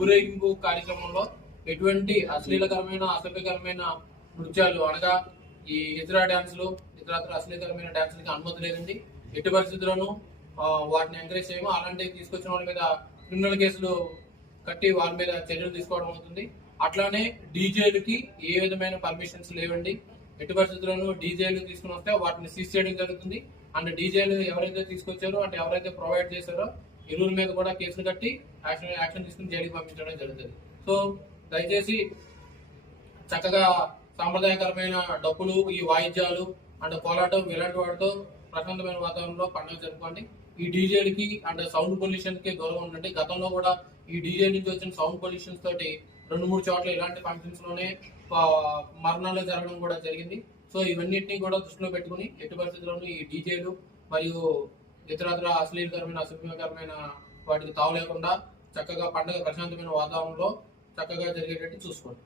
ఊరేగింపు కార్యక్రమంలో ఎటువంటి అశ్లీలకరమైన అసభ్యకరమైన నృత్యాలు అనగా ఈ ఇతర డాన్సులు ఇతరత్ర అశ్లీలకరమైన డ్యాన్స్లకి అనుమతి లేదండి. ఎట్టి పరిస్థితుల్లోనూ వాటిని ఎంకరేజ్ చేయము. అలాంటివి తీసుకొచ్చిన వాళ్ళ మీద క్రిమినల్ కేసులు కట్టి వాళ్ళ మీద చర్యలు తీసుకోవడం అవుతుంది. అట్లానే డీజేలకి ఏ విధమైన పర్మిషన్స్ లేవండి. ఎట్టి పరిస్థితుల్లోనూ డీజేలు తీసుకుని వస్తే వాటిని సీజ్ చేయడం జరుగుతుంది. అండ్ డీజేలు ఎవరైతే తీసుకొచ్చారో అంటే ఎవరైతే ప్రొవైడ్ చేశారో ఇరువుల మీద కూడా కేసులు కట్టి యాక్షన్ యాక్షన్ తీసుకుని జైలుకి పంపించడం జరుగుతుంది. సో దయచేసి చక్కగా సాంప్రదాయకరమైన డప్పులు ఈ వాయిద్యాలు అండ్ కోలాటం ఇలాంటి వాటితో ప్రశాంతమైన వాతావరణంలో పండుగ జరుపుకోండి. ఈ డీజేలకి అండ్ సౌండ్ పొల్యూషన్కి దూరం ఉండండి. గతంలో కూడా ఈ డీజే నుంచి వచ్చిన సౌండ్ పొల్యూషన్స్ తోటి రెండు మూడు చోట్ల ఇలాంటి ఫంక్షన్స్లోనే మరణాలు జరగడం కూడా జరిగింది. సో ఇవన్నిటిని కూడా దృష్టిలో పెట్టుకుని ఎట్టి పరిస్థితుల్లోనూ ఈ డీజేలు మరియు ఇతరత్ర అశ్లీలకరమైన అసభ్యకరమైన వాటికి తావు లేకుండా చక్కగా పండుగ ప్రశాంతమైన వాతావరణంలో చక్కగా జరిగేటట్టు చూసుకోండి.